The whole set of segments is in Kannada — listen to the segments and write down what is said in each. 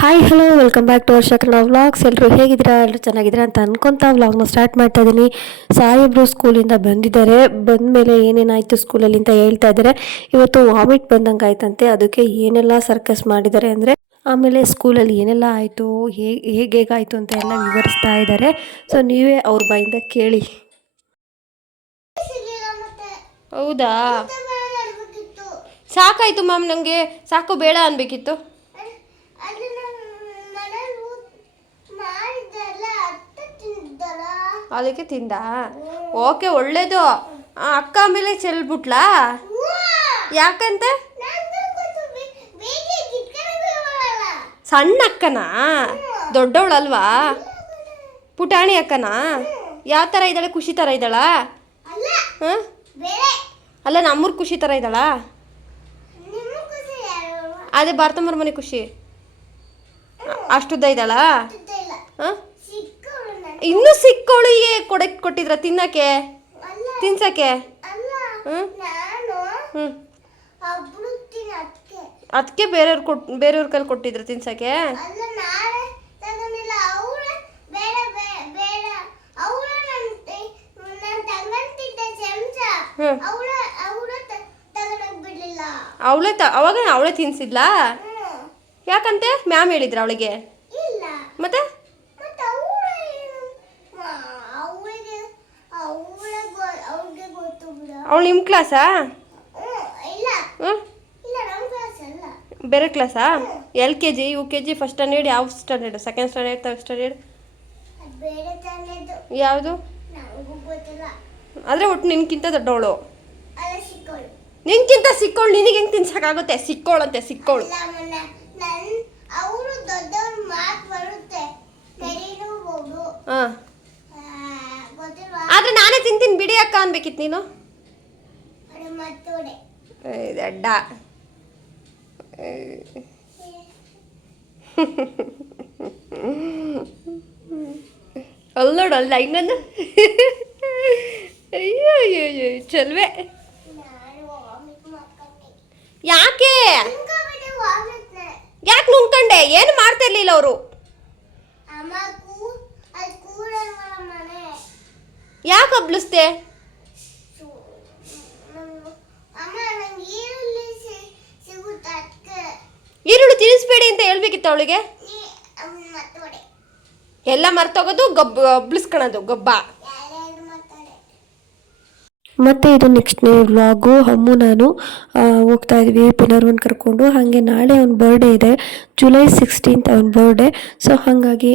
Hi hello welcome back to Varsha Kannada vlogs ಎಲ್ಲರೂ ಹೇಗಿದ್ದೀರಾ? ಎಲ್ಲರೂ ಚೆನ್ನಾಗಿದ್ದೀರಾ ಅಂತ ಅನ್ಕೊತಾ ವ್ಲಾಗ್ನ ಸ್ಟಾರ್ಟ್ ಮಾಡ್ತಾ ಇದ್ದೀನಿ. ಸಾಯಿಬ್ರು ಸ್ಕೂಲಿಂದ ಬಂದಿದ್ದಾರೆ. ಬಂದ ಮೇಲೆ ಏನೇನಾಯಿತು ಸ್ಕೂಲಲ್ಲಿ ಅಂತ ಹೇಳ್ತಾ ಇದ್ದಾರೆ. ಇವತ್ತು ವಾಮಿಟ್ ಬಂದಂಗೆ ಆಯ್ತಂತೆ. ಅದಕ್ಕೆ ಏನೆಲ್ಲ ಸರ್ಕಸ್ ಮಾಡಿದ್ದಾರೆ ಅಂದರೆ ಆಮೇಲೆ ಸ್ಕೂಲಲ್ಲಿ ಏನೆಲ್ಲ ಆಯಿತು ಹೇಗೆ ಹೇಗೆ ಹೇಗಾಯಿತು ಅಂತ ಎಲ್ಲ ವಿವರಿಸ್ತಾ ಇದ್ದಾರೆ. ಸೊ ನೀವೇ ಅವ್ರ ಬಾಯಿಂದ ಕೇಳಿ. ಹೌದಾ? ಸಾಕಾಯಿತು ಮ್ಯಾಮ್ ನನಗೆ ಸಾಕು ಬೇಡ ಅನ್ಬೇಕಿತ್ತು. ಅದಕ್ಕೆ ತಿಂದ. ಓಕೆ, ಒಳ್ಳೇದು. ಅಕ್ಕ ಮೇಲೆ ಚೆಲ್ಬಿಟ್ಲಾ? ಯಾಕಂತ? ಸಣ್ಣ ಅಕ್ಕನಾ? ದೊಡ್ಡವಳಲ್ವಾ? ಪುಟಾಣಿ ಅಕ್ಕನ? ಯಾವ ಥರ ಇದ್ದಾಳೆ? ಖುಷಿ ಥರ ಇದ್ದಾಳ? ಹಾಂ? ಅಲ್ಲ, ನಮ್ಮೂರು ಖುಷಿ ಥರ ಇದ್ದಾಳ? ಅದೇ ಭಾರತಮ್ಮರ ಮನೆ ಖುಷಿ. ಅಷ್ಟುದ್ದ ಇದ್ದಾಳಾ? ಹಾಂ? ಇನ್ನೂ ಸಿಕ್ಕೋಳಿಗೆ ಕೊಡಕ್ ಕೊಟ್ಟಿದ್ರ ತಿನ್ನಕ್ಕೆ? ತಿನ್ಸಕ್ಕೆ? ಅದಕ್ಕೆ ಬೇರೆಯವ್ರು ಕೊಟ್ ಬೇರೆಯವ್ರ ಕೈಲಿ ಕೊಟ್ಟಿದ್ರು ತಿನ್ಸಕ್ಕೆ? ಅವಳೇ ತ ಅವಾಗ ಅವಳೇ ತಿನ್ಸಿದ್ಲಾ? ಯಾಕಂತೆ? ಮ್ಯಾಮ್ ಹೇಳಿದ್ರ ಅವಳಿಗೆ ಇಲ್ಲ ಮತ್ತೆ ಮತ್ತ ಅವಳ ಏನು ಅವಳಿಗೆ ಅವಳ ಅವ್ರಿಗೆ ಗೊತ್ತು ಬಿಡ ಅವಳು ನಿಮ್ಮ ಕ್ಲಾಸಾ? ಹ್ಞೂ ಬೇರೆ ಕ್ಲಾಸಾ? L K G U K G first standard ಯಾವ standard second standard third standard ಯಾವುದು? ಆದರೆ ಒಟ್ಟು ನಿನ್ಗಿಂತ ದೊಡ್ಡವಳು. ನಿನ್ಗಿಂತ ಸಿಕ್ಕೋಳು ನಿನಗೆ ಹೆಂಗೆ ತಿನ್ಸಕ್ಕಾಗುತ್ತೆ? ಸಿಕ್ಕೋಳಂತೆ ಸಿಕ್ಕೋಳು ಹಾಂ. ಆದರೆ ನಾನೇ ತಿಂತೀನಿ ಬಿಡಿ ಅಕ್ಕ ಅನ್ಬೇಕಿತ್ತು ನೀನು. ದಡ್ಡ. ಏ. ಅಲ್ಲ ನೋಡು ಅಲ್ಲ ಹಿಂಗಂದು. ಅಯ್ಯೋ ಅಯ್ಯೋ ಅಯ್ಯೋ ಚಲ್ವೆ. ಯಾಕೆ? ಯಾಕೆ ನುಂಗ್ಕಂಡೆ? ಏನು ಮಾಡ್ತಾ ಇರ್ಲಿಲ್ಲ ಅವರು? ಯಾಕೆ ಹಬ್ಲಿಸ್ದೆ ಸು- ನಂಗ್- ಅಮ್ಮ ನಂಗೆ ಈರುಳ್ಳಿ ಸಿ- ಸಿಗುತ್ತೆ ಅದಕ್ಕೆ ಈರುಳ್ಳಿ ತಿನ್ನಿಸ್ಬೇಡಿ ಅಂತ ಹೇಳ್ಬೇಕಿತ್ತು ಅವಳಿಗೆ? ಎಲ್ಲ ಮರ್ತೋಗೋದು ಗಬ್ ಬಿಳಿಸ್ಕೊಳೋದು ಗಬ್ಬ. ಮತ್ತು ಇದು ನೆಕ್ಸ್ಟ್ ವ್ಲಾಗು ಅಮ್ಮು ನಾನು ಹೋಗ್ತಾ ಇದ್ವಿ ಪುನರ್ವನ್ ಕರ್ಕೊಂಡು. ಹಾಗೆ ನಾಳೆ ಅವ್ನ ಬರ್ಡೇ ಇದೆ ಜುಲೈ ಸಿಕ್ಸ್ಟೀನ್ತ್ ಅವ್ನ ಬರ್ಡೇ ಸೊ ಹಾಗಾಗಿ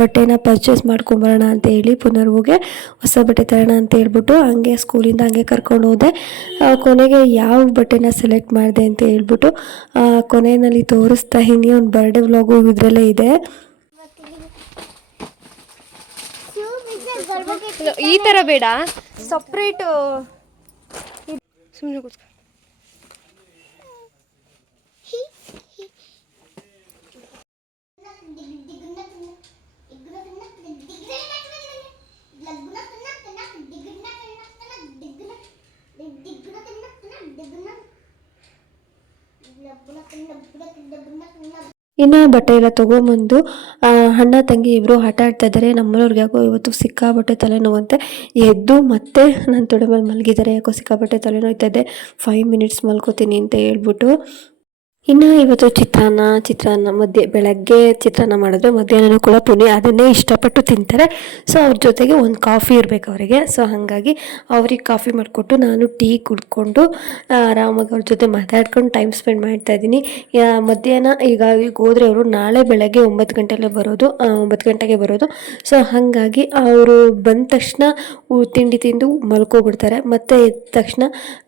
ಬಟ್ಟೆನ ಪರ್ಚೇಸ್ ಮಾಡ್ಕೊಂಬರೋಣ ಅಂತ ಹೇಳಿ ಪುನರ್ವುಗೆ ಹೊಸ ಬಟ್ಟೆ ತರೋಣ ಅಂತ ಹೇಳ್ಬಿಟ್ಟು ಹಾಗೆ ಸ್ಕೂಲಿಂದ ಹಾಗೆ ಕರ್ಕೊಂಡು ಹೋದೆ. ಕೊನೆಗೆ ಯಾವ ಬಟ್ಟೆನ ಸೆಲೆಕ್ಟ್ ಮಾಡಿದೆ ಅಂತ ಹೇಳ್ಬಿಟ್ಟು ಕೊನೆಯಲ್ಲಿ ತೋರಿಸ್ತಾ ಇದ್ದೀನಿ. ಅವ್ನ ಬರ್ಡೇ ವ್ಲಾಗು ಇದರಲ್ಲೇ ಇದೆ. ಈ ಥರ ಬೇಡ ಸಪ್ರೇಟು ಸುಮ್ಮನೆ ಕೂತ್ಕೊ ಇನ್ನು ಬಟ್ಟೆ ಎಲ್ಲ ತೊಗೊಂಬಂದು ಆ, ಅಣ್ಣ, ತಂಗಿ ಇಬ್ಬರು ಆಟ ಆಡ್ತಾ ಇದ್ದಾರೆ. ನಮ್ಮನೆಯವ್ರಿಗೆ ಯಾಕೋ ಇವತ್ತು ಸಿಕ್ಕಾಬಟ್ಟೆ ತಲೆನೋವಂತೆ. ಎದ್ದು ಮತ್ತೆ ನನ್ನ ತೊಡೆ ಮೇಲೆ ಮಲಗಿದ್ದಾರೆ. ಯಾಕೋ ಸಿಕ್ಕಾಬಟ್ಟೆ ತಲೆನೋಯ್ತಾ ಇದೆ. ಫೈವ್ ಮಿನಿಟ್ಸ್ ಮಲ್ಕೋತೀನಿ ಅಂತ ಹೇಳ್ಬಿಟ್ಟು ಇನ್ನು ಇವತ್ತು ಚಿತ್ರಾನ್ನ ಚಿತ್ರಾನ್ನ ಮಧ್ಯೆ, ಬೆಳಗ್ಗೆ ಚಿತ್ರಾನ್ನ ಮಾಡಿದ್ರೆ ಮಧ್ಯಾಹ್ನ ಕೂಡ ಪುನಿ ಅದನ್ನೇ ಇಷ್ಟಪಟ್ಟು ತಿಂತಾರೆ. ಸೊ ಅವ್ರ ಜೊತೆಗೆ ಒಂದು ಕಾಫಿ ಇರಬೇಕು ಅವರಿಗೆ. ಸೊ ಹಾಗಾಗಿ ಅವ್ರಿಗೆ ಕಾಫಿ ಮಾಡಿಕೊಟ್ಟು ನಾನು ಟೀ ಕುಡ್ಕೊಂಡು ಆರಾಮಾಗಿ ಅವ್ರ ಜೊತೆ ಮಾತಾಡ್ಕೊಂಡು ಟೈಮ್ ಸ್ಪೆಂಡ್ ಮಾಡ್ತಾ ಇದ್ದೀನಿ. ಮಧ್ಯಾಹ್ನ ಈಗ ಹೋದರೆ ಅವರು ನಾಳೆ ಬೆಳಗ್ಗೆ ಒಂಬತ್ತು ಗಂಟೆಲೇ ಬರೋದು ಒಂಬತ್ತು ಗಂಟೆಗೆ ಬರೋದು. ಸೊ ಹಾಗಾಗಿ ಅವರು ಬಂದ ತಕ್ಷಣ ತಿಂಡಿ ತಿಂದು ಮಲ್ಕೊಬಿಡ್ತಾರೆ. ಮತ್ತೆ ಎದ್ದ ತಕ್ಷಣ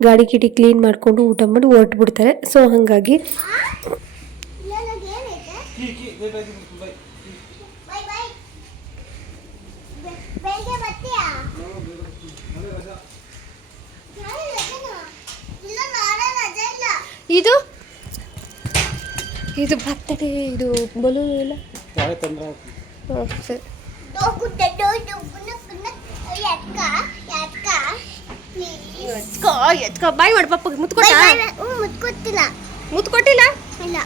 ಗಾಡಿ ಗಿಡಿ ಕ್ಲೀನ್ ಮಾಡಿಕೊಂಡು ಊಟ ಮಾಡಿ ಹೊರಟ್ಬಿಡ್ತಾರೆ. ಸೊ ಹಾಗಾಗಿ ಬೈ ಬೈ ಬೆಳಿಗ್ಗೆ ಬರ್ತೀಯಾ ನಾಳೆ ನಾಳೆ ಇದು? ಇದು ಬರ್ತಡೆ ಇದು ಬಲೂನ್ ಇಲ್ಲ ಹಾಂ ಸರಿ. ಎತ್ಕ ಎತ್ಕ ಬಾಯ್ ಮಾಡಿ ಮುತ್ಕೊಟ್ಟ? ಮುತ್ಕೊತ್ತಿಲ್ಲ ಮುತ್ತು ಕೊಟ್ಟಿಲ್ಲ? ಇಲ್ಲ.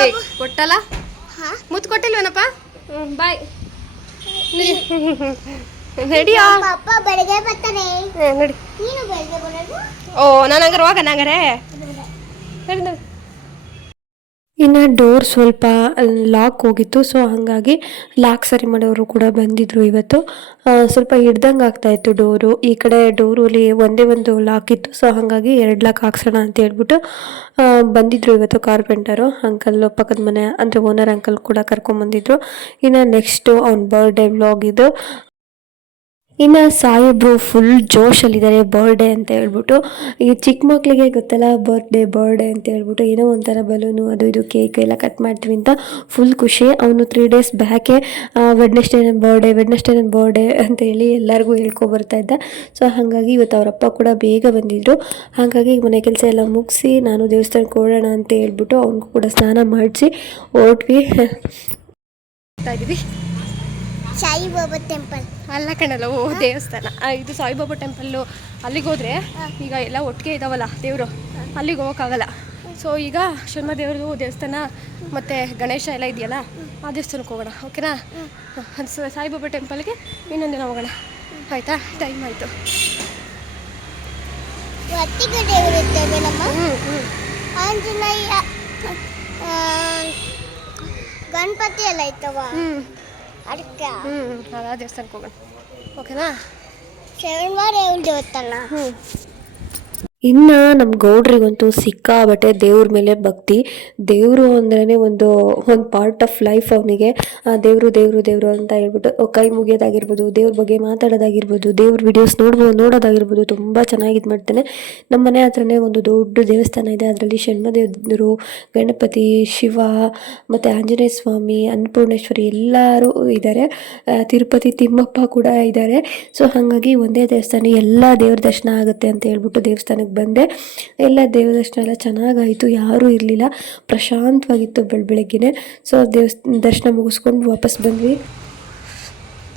ಏಯ್ ಕೊಟ್ಟಲ್ಲ? ಹಾ? ಮುತ್ತು ಕೊಟ್ಟಿಲ್ವೇನಪ್ಪ? ಬಾಯ್. ನಡಿಯಾ. ಅಪ್ಪ ಬೆಳಗ್ಗೆ ಬರ್ತಾನೆ. ನಡಿ. ನೀನು ಬೆಳಗ್ಗೆ ಬರೋದು? ಓ ನಾನು ಹಂಗಾರೆ ಹೋಗ ನಂಗಾರೆ ನಡಿ ನಡಿ. ಇನ್ನು ಡೋರ್ ಸ್ವಲ್ಪ ಲಾಕ್ ಹೋಗಿತ್ತು ಸೊ ಹಾಗಾಗಿ ಲಾಕ್ ಸರಿ ಮಾಡೋರು ಕೂಡ ಬಂದಿದ್ರು ಇವತ್ತು. ಸ್ವಲ್ಪ ಹಿಡ್ದಂಗೆ ಆಗ್ತಾಯಿತ್ತು ಡೋರು ಈ ಕಡೆ ಡೋರಲ್ಲಿ ಒಂದೇ ಒಂದು ಲಾಕ್ ಇತ್ತು ಸೊ ಹಾಗಾಗಿ ಎರಡು ಲಾಕ್ ಹಾಕ್ಸೋಣ ಅಂತ ಹೇಳ್ಬಿಟ್ಟು ಬಂದಿದ್ರು ಇವತ್ತು ಕಾರ್ಪೆಂಟರು ಅಂಕಲ್ ಪಕ್ಕದ ಮನೆ, ಅಂದರೆ ಓನರ್ ಅಂಕಲ್ ಕೂಡ ಕರ್ಕೊಂಬಂದಿದ್ರು ಇನ್ನು ನೆಕ್ಸ್ಟು ಅವ್ನ ಬರ್ಡೇ ವ್ಲಾಗ್ ಇದು. ಇನ್ನು ಸಾಹೇಬ್ರು ಫುಲ್ ಜೋಶಲ್ಲಿದ್ದಾರೆ ಬರ್ಡೇ ಅಂತ ಹೇಳ್ಬಿಟ್ಟು. ಈ ಚಿಕ್ಕ ಮಕ್ಕಳಿಗೆ ಗೊತ್ತಲ್ಲ ಬರ್ಡೇ ಬರ್ಡೇ ಅಂತ ಹೇಳ್ಬಿಟ್ಟು ಏನೋ ಒಂಥರ ಬಲೂನು ಅದು ಇದು ಕೇಕ್ ಎಲ್ಲ ಕಟ್ ಮಾಡ್ತೀವಿ ಅಂತ ಫುಲ್ ಖುಷಿ. ಅವನು ತ್ರೀ ಡೇಸ್ ಬ್ಯಾಕೆ ವೆಡ್ನೆಸ್ಡೇ ನನ್ನ ಬರ್ಡೇ ವೆಡ್ನೆಸ್ಡೇ ನನ್ನ ಬರ್ಡೇ ಅಂತ ಹೇಳಿ ಎಲ್ಲರಿಗೂ ಹೇಳ್ಕೊಬರ್ತಾ ಇದ್ದ. ಸೊ ಹಾಗಾಗಿ ಇವತ್ತು ಅವರಪ್ಪ ಕೂಡ ಬೇಗ ಬಂದಿದ್ದರು ಹಾಗಾಗಿ ಮನೆ ಕೆಲಸ ಎಲ್ಲ ಮುಗಿಸಿ, ನಾನು ದೇವಸ್ಥಾನಕ್ಕೆ ಓಡೋಣ ಅಂತ ಹೇಳ್ಬಿಟ್ಟು ಅವನಿಗೂ ಕೂಡ ಸ್ನಾನ ಮಾಡಿಸಿ, ಹೊರಟ್ವಿ. ಸಾಯಿಬಾಬಾ ಟೆಂಪಲ್ ಅಲ್ಲ ಕಣಲ್ಲ ಓ ದೇವಸ್ಥಾನ. ಆ, ಇದು ಸಾಯಿಬಾಬಾ ಟೆಂಪಲ್ಲು ಅಲ್ಲಿಗೆ ಹೋದ್ರೆ ಈಗ ಎಲ್ಲ ಒಟ್ಟಿಗೆ ಇದಾವಲ್ಲ ದೇವರು ಅಲ್ಲಿಗೆ ಹೋಗೋಕ್ಕಾಗಲ್ಲ. ಸೊ ಈಗ ಶರ್ಮ ದೇವ್ರದ್ದು ದೇವಸ್ಥಾನ ಮತ್ತು ಗಣೇಶ ಎಲ್ಲ ಇದೆಯಲ್ಲ ಆ ದೇವಸ್ಥಾನಕ್ಕೆ ಹೋಗೋಣ ಓಕೆನಾ? ಅದು ಸ- ಸಾಯಿಬಾಬಾ ಟೆಂಪಲ್ಗೆ ಇನ್ನೊಂದಿನ ಹೋಗೋಣ. ಆಯಿತಾ? ಟೈಮ್ ಆಯಿತು. ಒಟ್ಟಿಗೆ ದೇವರಿದ್ದೇವೆ ನಮ್ಮ? ಹ್ಞೂ ಹ್ಞೂ ಆಂಜನೇಯ ಆ, ಗಣಪತಿ ಎಲ್ಲ ಇತ್ತವ ಹ್ಞೂ ಅದಕ್ಕೆ? ಹ್ಞೂ ಆ ದೇವಸ್ಥಾನಕ್ಕೆ ಹೋಗೋಣ. ಓಕೆನಾ? ಶರಣ್ವಾರ ದೇವಸ್ಥಾನ? ಹ್ಞೂ ಇನ್ನು ನಮ್ಮ ಗೌಡ್ರಿಗಂತೂ ಸಿಕ್ಕಾಬಟ್ಟೆ ದೇವ್ರ ಮೇಲೆ ಭಕ್ತಿ. ದೇವರು ಅಂದ್ರೇ ಒಂದು ಒಂದು ಪಾರ್ಟ್ ಆಫ್ ಲೈಫ್ ಅವನಿಗೆ. ದೇವರು ದೇವರು ದೇವರು ಅಂತ ಹೇಳ್ಬಿಟ್ಟು ಕೈ ಮುಗಿಯೋದಾಗಿರ್ಬೋದು, ದೇವ್ರ ಬಗ್ಗೆ ಮಾತಾಡೋದಾಗಿರ್ಬೋದು, ದೇವ್ರ ವಿಡಿಯೋಸ್ ನೋಡ್ಬೋದು ನೋಡೋದಾಗಿರ್ಬೋದು, ತುಂಬ ಚೆನ್ನಾಗಿ ಇದು ಮಾಡ್ತಾನೆ. ನಮ್ಮ ಮನೆ ಹತ್ರನೇ ಒಂದು ದೊಡ್ಡ ದೇವಸ್ಥಾನ ಇದೆ, ಅದರಲ್ಲಿ ಷಣ್ಮದೇವರು ಗಣಪತಿ, ಶಿವ, ಮತ್ತು ಆಂಜನೇಯ ಸ್ವಾಮಿ, ಅನ್ನಪೂರ್ಣೇಶ್ವರಿ ಎಲ್ಲರೂ ಇದ್ದಾರೆ ತಿರುಪತಿ ತಿಮ್ಮಪ್ಪ ಕೂಡ ಇದ್ದಾರೆ ಸೊ ಹಾಗಾಗಿ ಒಂದೇ ದೇವಸ್ಥಾನ, ಎಲ್ಲ ದೇವ್ರ ದರ್ಶನ ಆಗುತ್ತೆ ಅಂತ ಹೇಳ್ಬಿಟ್ಟು ಬಂದೆ. ಎಲ್ಲ ದೇವ್ರ ದರ್ಶನ ಎಲ್ಲ ಚೆನ್ನಾಗಾಯಿತು. ಯಾರೂ ಇರಲಿಲ್ಲ. ಪ್ರಶಾಂತವಾಗಿತ್ತು ಬೆಳ, ಬೆಳಗ್ಗೆನೆ. ಸೊ ದೇವಸ್, ದರ್ಶನ ಮುಗಿಸ್ಕೊಂಡು ವಾಪಸ್ ಬಂದ್ವಿ.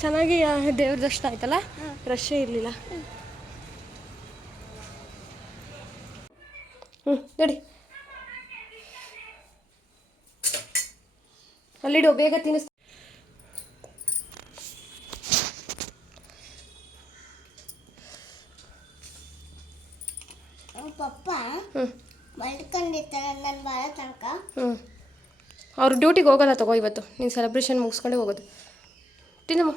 ಚೆನ್ನಾಗಿ ದೇವ್ರ ದರ್ಶನ ಆಯ್ತಲ್ಲ? ರಶ್ಶೇ ಇರಲಿಲ್ಲ. ಹ್ಞೂ ನೋಡಿ. ಅಲ್ಲಿಡು, ಬೇಗ ತಿನ್ನಿಸ್ ಪಪ್ಪ ಹ್ಞೂ ನಾನು ಬರೋ ತನಕ. ಹ್ಞೂ ಅವ್ರು ಡ್ಯೂಟಿಗೆ ಹೋಗಲ್ಲ ತಗೋ ಇವತ್ತು. ನೀನು ಸೆಲೆಬ್ರೇಷನ್ ಮುಗಿಸ್ಕೊಂಡೇ ಹೋಗೋದು. ತಿನ್ನಮ್ಮ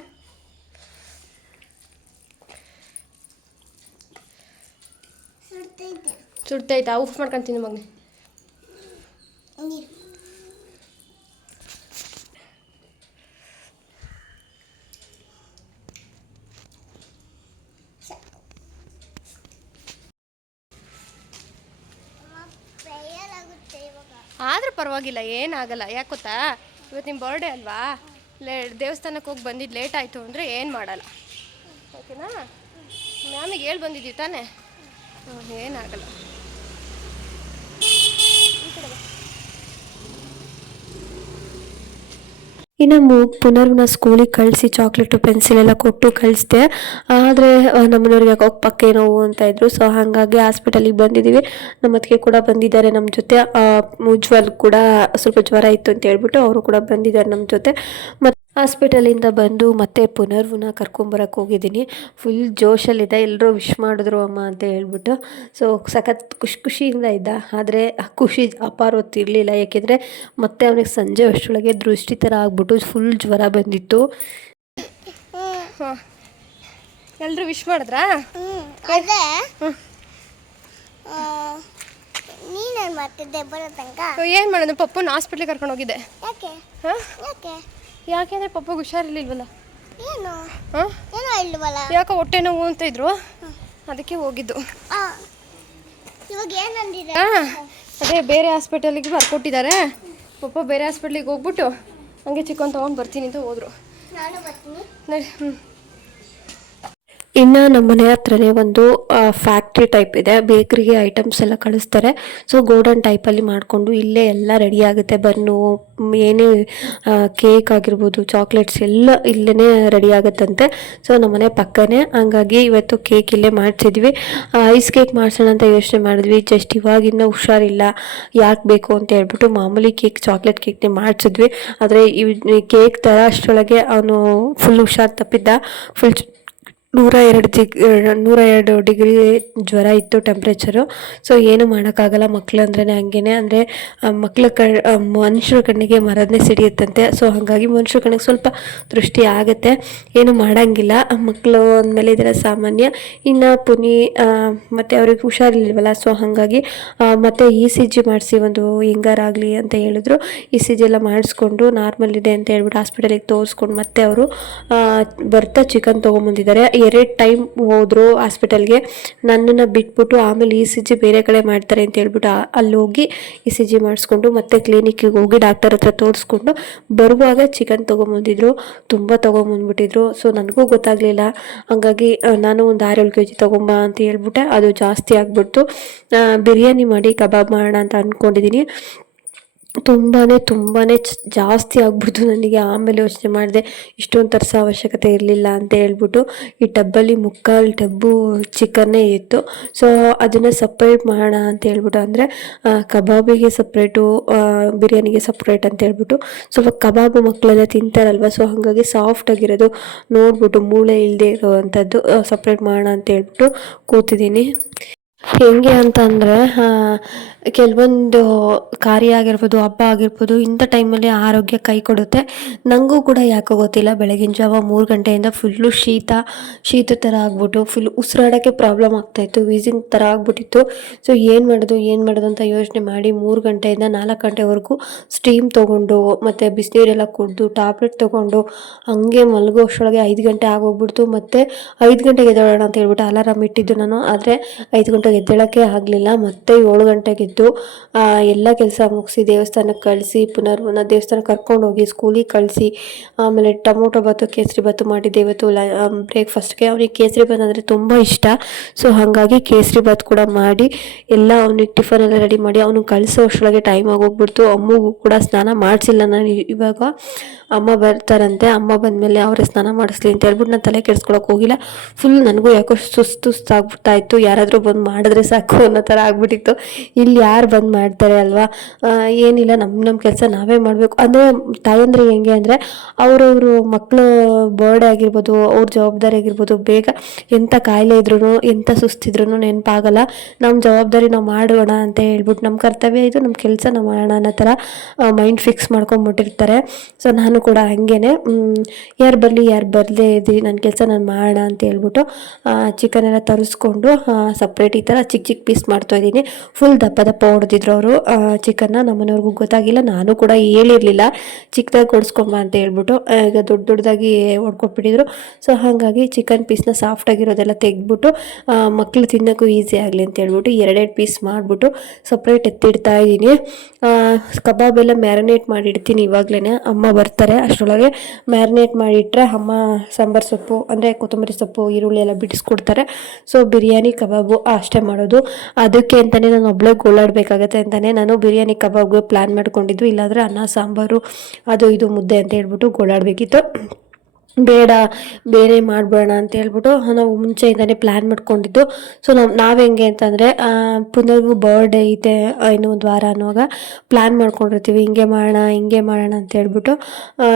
ಸುಡ್ತೈತೆ ಉಫ್ ಮಾಡ್ಕೊಂಡು ತಿನ್ನು ಮಗನೆ ನೀರು ಆಗುತ್ತೆ ಇವಾಗ ಆದ್ರೆ ಪರವಾಗಿಲ್ಲ, ಏನಾಗಲ್ಲ. ಯಾಕೆ ಗೊತ್ತಾ? ಇವತ್ತು ನಿಮ್ಮ ಬರ್ಡೇ ಅಲ್ವಾ? ಲೇ ದೇವಸ್ಥಾನಕ್ಕೆ ಹೋಗಿ ಬಂದಿದ್ದು ಲೇಟ್ ಆಯಿತು ಅಂದರೆ ಏನು ಮಾಡಲ್ಲ. ಓಕೆನಾ? ಮ್ಯಾಮಿಗೆ ಹೇಳಿ ಬಂದಿದ್ದೀವಿ ತಾನೇ? ಹ್ಞೂ ಏನಾಗಲ್ಲ. ಇನ್ನು ಮು ಪುನರ್ನ ಸ್ಕೂಲಿಗೆ ಕಳಿಸಿ ಚಾಕ್ಲೇಟು, ಪೆನ್ಸಿಲ್ ಎಲ್ಲ ಕೊಟ್ಟು ಕಳಿಸ್ದೆ. ಆದರೆ ನಮ್ಮನೆಯವ್ರಿಗೆ ಯಾಕೋ ಪಕ್ಕೆ ನೋವು ಅಂತ ಇದ್ರು. ಸೊ ಹಾಗಾಗಿ ಹಾಸ್ಪಿಟಲಿಗೆ ಬಂದಿದ್ದೀವಿ ನಮ್ಮ ಅತ್ತಿಗೆ ಕೂಡ ಬಂದಿದ್ದಾರೆ ನಮ್ಮ ಜೊತೆ. ಉಜ್ವಲ್ ಕೂಡ ಸ್ವಲ್ಪ ಜ್ವರ ಇತ್ತು ಅಂತ ಹೇಳ್ಬಿಟ್ಟು ಅವರು ಕೂಡ ಬಂದಿದ್ದಾರೆ ನಮ್ಮ ಜೊತೆ. ಮತ್ತು ಹಾಸ್ಪಿಟಲಿಂದ ಬಂದು ಮತ್ತೆ ಪುನರ್ವನ್ನ ಕರ್ಕೊಂಬರಕ್ಕೆ ಹೋಗಿದ್ದೀನಿ. ಫುಲ್ ಜೋಶಲ್ಲಿದ್ದ ಎಲ್ಲರೂ ವಿಶ್ ಮಾಡಿದ್ರು ಅಮ್ಮ ಅಂತ ಹೇಳ್ಬಿಟ್ಟು. ಸೊ ಸಖತ್ ಖುಷಿ ಖುಷಿಯಿಂದ ಇದ್ದ. ಆದರೆ ಆ ಖುಷಿ ಅಪಾರ ಹೊತ್ತಿರಲಿಲ್ಲ ಯಾಕೆಂದರೆ ಮತ್ತೆ ಅವನಿಗೆ ಸಂಜೆ ಅಷ್ಟರೊಳಗೆ ದೃಷ್ಟಿ ಥರ ಆಗ್ಬಿಟ್ಟು ಫುಲ್ ಜ್ವರ ಬಂದಿತ್ತು. ಹಾಂ. ಎಲ್ಲರೂ ವಿಶ್ ಮಾಡಿದ್ರಾ? ನೀನೇನು ಮಾಡ್ತಿದ್ದೆ ಬರೋ ತನಕ? ಏನು ಮಾಡೋದು? ಪಪ್ಪನ ಹಾಸ್ಪಿಟ್ಲಿಗೆ ಕರ್ಕೊಂಡು ಹೋಗಿದ್ದೆ. ಯಾಕೆ? ಹಾಂ? ಯಾಕೆ? ಯಾಕೆಂದರೆ ಪಪ್ಪಗೆ ಹುಷಾರಿರ್ಲಿಲ್ವಲ್ಲ? ಏನು? ಹಾಂ ಏನೋ ಇಲ್ವಲ್ಲ? ಯಾಕೋ ಹೊಟ್ಟೆ ನೋವು ಅಂತ ಇದ್ರು. ಅದಕ್ಕೆ ಹೋಗಿದ್ದು. ಆ, ಇವಾಗ ಏನಂದಿದೆ ಹಾಂ ಅದೇ ಬೇರೆ ಹಾಸ್ಪಿಟಲಿಗೆ ಬರ್ಕೊಟ್ಟಿದ್ದಾರೆ. ಪಪ್ಪ ಬೇರೆ ಹಾಸ್ಪಿಟ್ಲಿಗೆ ಹೋಗ್ಬಿಟ್ಟು ಹಂಗೆ ಚಿಕನ್ ತಗೊಂಡು ಬರ್ತೀನಿ ಅಂತ ಹೋದ್ರು. ನಾನು ಬರ್ತೀನಿ. ನಡಿ ಹ್ಞೂ ಇನ್ನು ನಮ್ಮ ಮನೆ ಹತ್ರನೇ ಒಂದು ಫ್ಯಾಕ್ಟ್ರಿ ಟೈಪ್ ಇದೆ. ಬೇಕ್ರಿಗೆ ಐಟಮ್ಸ್ ಎಲ್ಲ ಕಳಿಸ್ತಾರೆ. ಸೊ ಗೋಲ್ಡನ್ ಟೈಪಲ್ಲಿ ಮಾಡಿಕೊಂಡು ಇಲ್ಲೇ ಎಲ್ಲ ರೆಡಿ ಆಗುತ್ತೆ. ಬನ್ನು, ಏನೇ ಕೇಕ್ ಆಗಿರ್ಬೋದು ಚಾಕ್ಲೇಟ್ಸ್ ಎಲ್ಲ ಇಲ್ಲೇ ರೆಡಿ ಆಗುತ್ತಂತೆ. ಸೊ ನಮ್ಮ ಮನೆ ಪಕ್ಕನೇ. ಹಂಗಾಗಿ ಇವತ್ತು ಕೇಕ್ ಇಲ್ಲೇ ಮಾಡಿಸಿದ್ವಿ. ಐಸ್ ಕೇಕ್ ಮಾಡಿಸೋಣ ಅಂತ ಯೋಚನೆ ಮಾಡಿದ್ವಿ. ಜಸ್ಟ್ ಇವಾಗಿನ್ನ ಹುಷಾರಿಲ್ಲ. ಯಾಕೆ ಬೇಕು ಅಂತ ಹೇಳ್ಬಿಟ್ಟು ಮಾಮೂಲಿ ಕೇಕ್ ಚಾಕ್ಲೇಟ್ ಕೇಕ್ನೇ ಮಾಡಿಸಿದ್ವಿ. ಆದರೆ ಈ ಕೇಕ್ ಥರ ಅಷ್ಟರೊಳಗೆ ಅವನು ಫುಲ್ ಹುಷಾರು ತಪ್ಪಿದ್ದ. ಫುಲ್ ನೂರ ಎರಡು ಡಿಗ್ ನೂರ ಎರಡು ಡಿಗ್ರಿ ಜ್ವರ ಇತ್ತು ಟೆಂಪ್ರೇಚರು. ಸೊ ಏನು ಮಾಡೋಕ್ಕಾಗಲ್ಲ ಮಕ್ಳು ಅಂದ್ರೇ ಹಂಗೇನೆ. ಅಂದರೆ ಮಕ್ಳ ಕ ಮನುಷ್ಯರ ಕಣ್ಣಿಗೆ ಮರದನ್ನೇ ಸಿಡಿಯುತ್ತಂತೆ. ಸೊ ಹಾಗಾಗಿ ಮನುಷ್ಯರ ಕಣ್ಣಿಗೆ ಸ್ವಲ್ಪ ದೃಷ್ಟಿ ಆಗುತ್ತೆ. ಏನು ಮಾಡೋಂಗಿಲ್ಲ. ಮಕ್ಕಳು ಅಂದಮೇಲೆ ಇದೆಲ್ಲ ಸಾಮಾನ್ಯ. ಇನ್ನು ಪುನಿ ಮತ್ತು ಅವ್ರಿಗೆ ಹುಷಾರಿಲ್ವಲ್ಲ ಸೊ ಹಾಗಾಗಿ ಮತ್ತು ಮತ್ತೆ ಇ ಸಿ ಜಿ ಮಾಡಿಸಿ, ಒಂದು ಹಿಂಗಾರಾಗಲಿ ಅಂತ ಹೇಳಿದ್ರು. ಇ ಸಿ ಜಿ ಎಲ್ಲ ಮಾಡಿಸ್ಕೊಂಡು ನಾರ್ಮಲ್ ಇದೆ ಅಂತ ಹೇಳ್ಬಿಟ್ಟು ಹಾಸ್ಪಿಟಲಿಗೆ ತೋರಿಸ್ಕೊಂಡು ಮತ್ತೆ ಅವರು ಬರ್ತಾ ಚಿಕನ್ ತೊಗೊಂಬಂದಿದ್ದಾರೆ. ಎರಡು ಟೈಮ್ ಹೋದರು ಹಾಸ್ಪಿಟಲ್ಗೆ ನನ್ನನ್ನು ಬಿಟ್ಬಿಟ್ಟು ಆಮೇಲೆ ಇ ಸಿ ಜಿ ಬೇರೆ ಕಡೆ ಮಾಡ್ತಾರೆ ಅಂತ ಹೇಳ್ಬಿಟ್ಟು ಅಲ್ಲಿ ಹೋಗಿ ಇ ಸಿ ಜಿ ಮಾಡಿಸ್ಕೊಂಡು ಮತ್ತೆ ಕ್ಲಿನಿಕ್ಕಿಗೆ ಹೋಗಿ ಡಾಕ್ಟರ್ ಹತ್ರ ತೋರಿಸ್ಕೊಂಡು ಬರುವಾಗ ಚಿಕನ್ ತೊಗೊಂಬಂದಿದ್ರು, ತುಂಬ ತೊಗೊಂಬಂದ್ಬಿಟ್ಟಿದ್ರು. ಸೊ ನನಗೂ ಗೊತ್ತಾಗಲಿಲ್ಲ. ಹಂಗಾಗಿ ನಾನು ಒಂದು ಆರೇಳು ಕೆ ಜಿ ತೊಗೊಂಬ ಅಂತ ಹೇಳ್ಬಿಟ್ಟೆ. ಅದು ಜಾಸ್ತಿ ಆಗಿಬಿಡ್ತು. ಬಿರಿಯಾನಿ ಮಾಡಿ, ಕಬಾಬ್ ಮಾಡೋಣ ಅಂತ ಅಂದ್ಕೊಂಡಿದ್ದೀನಿ ತುಂಬಾ ತುಂಬಾ ಜಾಸ್ತಿ ಆಗ್ಬಿಡ್ತು ನನಗೆ. ಆಮೇಲೆ ಯೋಚನೆ ಮಾಡಿದೆ, ಇಷ್ಟೊಂದು ತರಿಸೋ ಅವಶ್ಯಕತೆ ಇರಲಿಲ್ಲ ಅಂತ ಹೇಳ್ಬಿಟ್ಟು ಈ ಟಬ್ಬಲ್ಲಿ ಮುಕ್ಕಾಲು ಟಬ್ಬು ಚಿಕನ್ನೇ ಇತ್ತು. ಸೊ ಅದನ್ನು ಸಪ್ರೇಟ್ ಮಾಡೋಣ ಅಂತ ಹೇಳ್ಬಿಟ್ಟು, ಅಂದರೆ ಕಬಾಬಿಗೆ ಸಪ್ರೇಟು ಬಿರಿಯಾನಿಗೆ ಸಪ್ರೇಟ್ ಅಂತ ಹೇಳ್ಬಿಟ್ಟು, ಸ್ವಲ್ಪ ಕಬಾಬು ಮಕ್ಕಳೆಲ್ಲ ತಿಂತಾರಲ್ವ? ಸೊ ಹಾಗಾಗಿ ಸಾಫ್ಟಾಗಿರೋದು ನೋಡ್ಬಿಟ್ಟು ಮೂಳೆ ಇಲ್ಲದೆ ಇರೋವಂಥದ್ದು ಸಪ್ರೇಟ್ ಮಾಡೋಣ ಅಂತ ಹೇಳ್ಬಿಟ್ಟು ಕೂತಿದ್ದೀನಿ. ಹೆಂಗೆ ಅಂತ ಅಂದರೆ ಕೆಲವೊಂದು ಕಾರ್ಯ ಆಗಿರ್ಬೋದು ಹಬ್ಬ ಆಗಿರ್ಬೋದು, ಇಂಥ ಟೈಮಲ್ಲಿ ಆರೋಗ್ಯ ಕೈ ಕೊಡುತ್ತೆ. ನನಗೂ ಕೂಡ ಯಾಕೋ ಗೊತ್ತಿಲ್ಲ, ಬೆಳಗಿನ ಜಾವ ಮೂರು ಗಂಟೆಯಿಂದ ಫುಲ್ಲು ಶೀತ ಶೀತ ಥರ ಆಗ್ಬಿಟ್ಟು ಫುಲ್ ಉಸಿರಾಡೋಕ್ಕೆ ಪ್ರಾಬ್ಲಮ್ ಆಗ್ತಾಯಿತ್ತು ವೀಸಿಂಗ್ ಥರ ಆಗ್ಬಿಟ್ಟಿತ್ತು. ಸೊ ಏನು ಮಾಡೋದು ಏನು ಮಾಡೋದು ಅಂತ ಯೋಚನೆ ಮಾಡಿ ಮೂರು ಗಂಟೆಯಿಂದ ನಾಲ್ಕು ಗಂಟೆವರೆಗೂ ಸ್ಟೀಮ್ ತೊಗೊಂಡು, ಮತ್ತು ಬಿಸಿನೀರೆಲ್ಲ ಕುಡಿದು ಟ್ಯಾಬ್ಲೆಟ್ ತೊಗೊಂಡು, ಹಂಗೆ ಮಲಗೋ ಅಷ್ಟೊಳಗೆ ಐದು ಗಂಟೆ ಆಗೋಗ್ಬಿಡ್ತು. ಮತ್ತು ಐದು ಗಂಟೆಗೆ ಎದ್ದೇಳೋಣ ಅಂತ ಹೇಳ್ಬಿಟ್ಟು ಅಲಾರಾಮ್ ಇಟ್ಟಿದ್ದು ನಾನು. ಆದರೆ, ಐದು ಗಂಟೆಗೆ ಎದ್ದೇಳೋಕ್ಕೆ ಆಗಲಿಲ್ಲ. ಮತ್ತೆ ಏಳು ಗಂಟೆಗೆ ಎದ್ದು ಆ, ಎಲ್ಲ ಕೆಲಸ ಮುಗಿಸಿ ದೇವಸ್ಥಾನಕ್ಕೆ ಕಳಿಸಿ ಪುನರ್ವನ ಪುನಃ ದೇವಸ್ಥಾನಕ್ಕೆ ಕರ್ಕೊಂಡು ಹೋಗಿ ಸ್ಕೂಲಿಗೆ ಕಳಿಸಿ ಆಮೇಲೆ ಟೊಮೊಟೊ ಬಾತು ಕೇಸರಿ ಬಾತು ಮಾಡಿದ್ದೆ ಇವತ್ತು ಲ ಬ್ರೇಕ್ಫಾಸ್ಟ್ಗೆ ಅವನಿಗೆ ಕೇಸರಿ ಬಾತ್ ಅಂದರೆ ತುಂಬ ಇಷ್ಟ. ಸೊ ಹಾಗಾಗಿ ಕೇಸರಿ ಬಾತ್ ಕೂಡ ಮಾಡಿ ಎಲ್ಲ ಅವನಿಗೆ ಟಿಫನ್ ಎಲ್ಲ ರೆಡಿ ಮಾಡಿ ಅವನು ಕಳಿಸೋ ಅಷ್ಟರೊಳಗೆ ಟೈಮ್ ಆಗೋಗ್ಬಿಡ್ತು ಅಮ್ಮಗೂ ಕೂಡ ಸ್ನಾನ ಮಾಡಿಸಿಲ್ಲ ನಾನು ಇವಾಗ. ಅಮ್ಮ ಬರ್ತಾರಂತೆ, ಅಮ್ಮ ಬಂದಮೇಲೆ ಅವರೇ ಸ್ನಾನ ಮಾಡಿಸ್ಲಿ ಅಂತ ಹೇಳ್ಬಿಟ್ಟು ನಾನು ತಲೆ ಕೆಡಿಸ್ಕೊಳಕ್ಕೆ ಹೋಗಿಲ್ಲ. ಫುಲ್ ನನಗೂ ಯಾಕೋ ಸುಸ್ತು ಸುಸ್ತಾಗ್ಬಿಡ್ತಾ ಇತ್ತು ಯಾರಾದರೂ ಬಂದು ಮಾಡಿದ್ರೆ ಸಾಕು ಅನ್ನೋ ಥರ ಆಗ್ಬಿಟ್ಟಿತ್ತು. ಇಲ್ಲಿ ಯಾರು ಬಂದು ಮಾಡ್ತಾರೆ ಅಲ್ವಾ? ಏನಿಲ್ಲ ನಮ್ಮ ನಮ್ಮ ಕೆಲಸ ನಾವೇ ಮಾಡಬೇಕು. ಅಂದರೆ ತಾಯಂದ್ರೆ ಹೆಂಗೆ ಅಂದರೆ ಅವರವರು ಮಕ್ಕಳು ಬರ್ಡೇ ಆಗಿರ್ಬೋದು, ಅವ್ರ ಜವಾಬ್ದಾರಿ ಆಗಿರ್ಬೋದು, ಬೇಗ ಎಂಥ ಕಾಯಿಲೆ ಇದ್ರೂ ಎಂಥ ಸುಸ್ತಿದ್ರೂ ನೆನಪಾಗಲ್ಲ. ನಮ್ಮ ಜವಾಬ್ದಾರಿ ನಾವು ಮಾಡೋಣ ಅಂತ ಹೇಳ್ಬಿಟ್ಟು ನಮ್ಮ ಕರ್ತವ್ಯ ಇದು ನಮ್ಮ ಕೆಲಸ ನಾವು ಮಾಡೋಣ ಅನ್ನೋ ಥರ ಮೈಂಡ್ ಫಿಕ್ಸ್ ಮಾಡ್ಕೊಂಬಿಟ್ಟಿರ್ತಾರೆ. ಸೊ ನಾನು ಕೂಡ ಹಾಗೇನೆ ಯಾರು ಬರಲಿ, ಯಾರು ಬರಲೇ ಇದ್ರಿ ನನ್ನ ಕೆಲಸ ನಾನು ಮಾಡೋಣ ಅಂತ ಹೇಳ್ಬಿಟ್ಟು ಚಿಕನ್ ಎಲ್ಲ ತರಿಸ್ಕೊಂಡು ಸಪ್ರೇಟ್ ಈ ಥರ ಚಿಕ್ಕ ಚಿಕ್ಕ ಪೀಸ್ ಮಾಡ್ತಾ ಇದ್ದೀನಿ. ಫುಲ್ ದಪ್ಪ ದಪ್ಪ ಹೊಡೆದಿದ್ರು ಅವರು ಚಿಕನ್ನ ನಮ್ಮನೆಯವ್ರಿಗೂ ಗೊತ್ತಾಗಿಲ್ಲ, ನಾನು ಕೂಡ ಹೇಳಿರಲಿಲ್ಲ. ಚಿಕ್ಕದಾಗಿ ಕೊಡಿಸ್ಕೊಂಬ ಅಂತ ಹೇಳ್ಬಿಟ್ಟು ಈಗ ದೊಡ್ಡ ದೊಡ್ಡದಾಗಿ ಹೊಡ್ಕೊಟ್ಬಿಟ್ಟಿದ್ರು. ಸೊ ಹಾಗಾಗಿ ಚಿಕನ್ ಪೀಸ್ನ ಸಾಫ್ಟಾಗಿರೋದೆಲ್ಲ ತೆಗೆದ್ಬಿಟ್ಟು ಮಕ್ಕಳು ತಿನ್ನೋಕ್ಕೂ ಈಸಿ ಆಗಲಿ ಅಂತ ಹೇಳ್ಬಿಟ್ಟು ಎರಡೆರಡು ಪೀಸ್ ಮಾಡಿಬಿಟ್ಟು ಸಪ್ರೇಟ್ ಎತ್ತಿಡ್ತಾ ಇದ್ದೀನಿ. ಕಬಾಬ್ ಎಲ್ಲ ಮ್ಯಾರಿನೇಟ್ ಮಾಡಿಡ್ತೀನಿ ಇವಾಗಲೇ ಅಮ್ಮ ಬರ್ತಾರೆ ಅಷ್ಟರೊಳಗೆ ಮ್ಯಾರಿನೇಟ್ ಮಾಡಿಟ್ರೆ ಅಮ್ಮ ಸಾಂಬಾರು ಸೊಪ್ಪು, ಅಂದರೆ ಕೊತ್ತಂಬರಿ ಸೊಪ್ಪು, ಈರುಳ್ಳಿ ಎಲ್ಲ ಬಿಡಿಸ್ಕೊಡ್ತಾರೆ. ಸೊ ಬಿರಿಯಾನಿ ಕಬಾಬು ಅಷ್ಟೇ ಮಾಡೋದು. ಅದಕ್ಕೆ ಅಂತಲೇ ನಾನು ಒಬ್ಬಳೇ ಗೋಳಾಡಬೇಕಾಗತ್ತೆ ಅಂತಲೇ ನಾನು ಬಿರಿಯಾನಿ ಕಬಾಬ್ಗೆ ಪ್ಲ್ಯಾನ್ ಮಾಡ್ಕೊಂಡಿದ್ದು. ಇಲ್ಲಾಂದರೆ ಅನ್ನ, ಸಾಂಬಾರು, ಅದು ಇದು, ಮುದ್ದೆ ಅಂತ ಹೇಳ್ಬಿಟ್ಟು ಗೋಳಾಡಬೇಕಿತ್ತು. ಬೇಡ, ಬೇರೆ ಮಾಡಬೇಡ ಅಂತ ಹೇಳ್ಬಿಟ್ಟು ನಾವು ಮುಂಚೆಯಿಂದನೇ ಪ್ಲ್ಯಾನ್ ಮಾಡ್ಕೊಂಡಿದ್ದು. ಸೊ ನಾವು ನಾವು ಹೆಂಗೆ ಅಂತಂದರೆ ಪುನರ್ಗೂ ಬರ್ಡೇ ಐತೆ ಇನ್ನು ಒಂದು ವಾರ ಅನ್ನುವಾಗ ಪ್ಲ್ಯಾನ್ ಮಾಡ್ಕೊಂಡಿರ್ತೀವಿ. ಹಿಂಗೆ ಮಾಡೋಣ ಹಿಂಗೆ ಮಾಡೋಣ ಅಂತ ಹೇಳ್ಬಿಟ್ಟು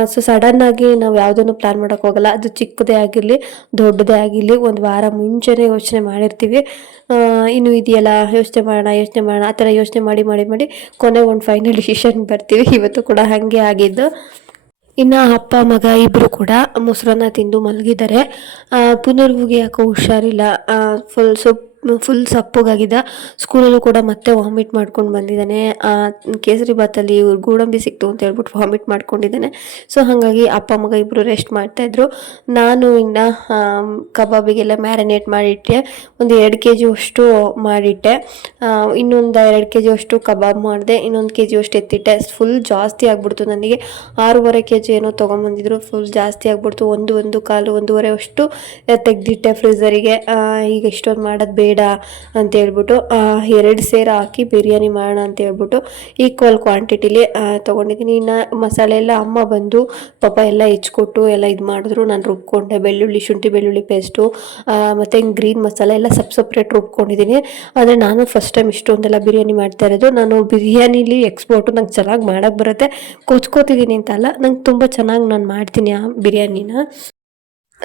ಸೊ ಸಡನ್ನಾಗಿ ನಾವು ಯಾವುದನ್ನು ಪ್ಲ್ಯಾನ್ ಮಾಡೋಕ್ಕೋಗಲ್ಲ ಅದು ಚಿಕ್ಕದೇ ಆಗಿರಲಿ, ದೊಡ್ಡದೇ ಆಗಿರಲಿ, ಒಂದು ವಾರ ಮುಂಚೆನೇ ಯೋಚನೆ ಮಾಡಿರ್ತೀವಿ. ಇನ್ನು ಇದೆಯಲ್ಲ, ಯೋಚನೆ ಮಾಡೋಣ ಯೋಚನೆ ಮಾಡೋಣ. ಆ ಥರ ಯೋಚನೆ ಮಾಡಿ ಮಾಡಿ ಮಾಡಿ ಕೊನೆಗೆ ಒಂದು ಫೈನಲ್ ಡಿಸಿಷನ್ ಬರ್ತೀವಿ. ಇವತ್ತು ಕೂಡ ಹಾಗೆ ಆಗಿದ್ದು. ಇನ್ನು ಅಪ್ಪ ಮಗ ಇಬ್ಬರು ಕೂಡ ಮೊಸರನ್ನ ತಿಂದು ಮಲಗಿದ್ದಾರೆ. ಪುನರ್ವಿಗೆ ಯಾಕೋ ಹುಷಾರಿಲ್ಲ. ಫುಲ್ ಸೊ ಫುಲ್ ಸಪ್ಪಗಾಗಿದ್ದ. ಸ್ಕೂಲಲ್ಲೂ ಕೂಡ ಮತ್ತೆ ವಾಮಿಟ್ ಮಾಡ್ಕೊಂಡು ಬಂದಿದ್ದಾನೆ. ಕೇಸರಿ ಬಾತಲ್ಲಿ ಗೋಡಂಬಿ ಸಿಕ್ತು ಅಂತ ಹೇಳ್ಬಿಟ್ಟು ವಾಮಿಟ್ ಮಾಡ್ಕೊಂಡಿದ್ದಾನೆ. ಸೊ ಹಾಗಾಗಿ ಅಪ್ಪ, ಮಗ ಇಬ್ಬರು ರೆಸ್ಟ್ ಮಾಡ್ತಾಯಿದ್ರು ನಾನು ಇನ್ನು ಕಬಾಬಿಗೆಲ್ಲ ಮ್ಯಾರಿನೇಟ್ ಮಾಡಿಟ್ಟೆ. ಒಂದು ಎರಡು ಕೆ ಜಿ ಅಷ್ಟು ಮಾಡಿಟ್ಟೆ. ಇನ್ನೊಂದು ಎರಡು ಕೆ ಜಿ ಅಷ್ಟು ಕಬಾಬ್ ಮಾಡಿದೆ. ಇನ್ನೊಂದು ಕೆ ಜಿ ಅಷ್ಟು ಎತ್ತಿಟ್ಟೆ. ಫುಲ್ ಜಾಸ್ತಿ ಆಗ್ಬಿಡ್ತು ನನಗೆ. ಆರೂವರೆ ಕೆ ಜಿ ಏನೋ ತೊಗೊಂಬಂದಿದ್ರು. ಫುಲ್ ಜಾಸ್ತಿ ಆಗ್ಬಿಡ್ತು. ಒಂದು ಒಂದು ಕಾಲು, ಒಂದೂವರೆ ಅಷ್ಟು ತೆಗೆದಿಟ್ಟೆ ಫ್ರೀಝರಿಗೆ ಈಗ ಇಷ್ಟೊಂದು ಮಾಡೋದು ಬೇಡ ಅಂತ ಹೇಳ್ಬಿಟ್ಟು ಎರಡು ಸೇರು ಹಾಕಿ ಬಿರಿಯಾನಿ ಮಾಡೋಣ ಅಂತ ಹೇಳ್ಬಿಟ್ಟು ಈಕ್ವಲ್ ಕ್ವಾಂಟಿಟಿಲಿ ತೊಗೊಂಡಿದ್ದೀನಿ. ಇನ್ನು ಮಸಾಲೆ ಎಲ್ಲ ಅಮ್ಮ ಬಂದು ಪಾಪ ಎಲ್ಲ ಹೆಚ್ಕೊಟ್ಟು ಎಲ್ಲ ಇದು ಮಾಡಿದ್ರು. ನಾನು ರುಬ್ಕೊಂಡೆ. ಬೆಳ್ಳುಳ್ಳಿ, ಶುಂಠಿ ಬೆಳ್ಳುಳ್ಳಿ ಪೇಸ್ಟು ಮತ್ತು ಗ್ರೀನ್ ಮಸಾಲೆ ಎಲ್ಲ ಸಪ್ ಸಪ್ರೇಟ್ ರುಬ್ಕೊಂಡಿದ್ದೀನಿ. ಆದರೆ ನಾನು ಫಸ್ಟ್ ಟೈಮ್ ಇಷ್ಟೊಂದೆಲ್ಲ ಬಿರಿಯಾನಿ ಮಾಡ್ತಾ ಇರೋದು. ನಾನು ಬಿರಿಯಾನಿಲಿ ಎಕ್ಸ್ಪೋರ್ಟು ನಂಗೆ ಚೆನ್ನಾಗಿ ಮಾಡೋಕ್ಕೆ ಬರುತ್ತೆ. ಕೊಚ್ಕೋತಿದ್ದೀನಿ ಅಂತ ಅಲ್ಲ, ನಂಗೆ ತುಂಬ ಚೆನ್ನಾಗಿ ನಾನು ಮಾಡ್ತೀನಿ ಆ ಬಿರಿಯಾನಿನ.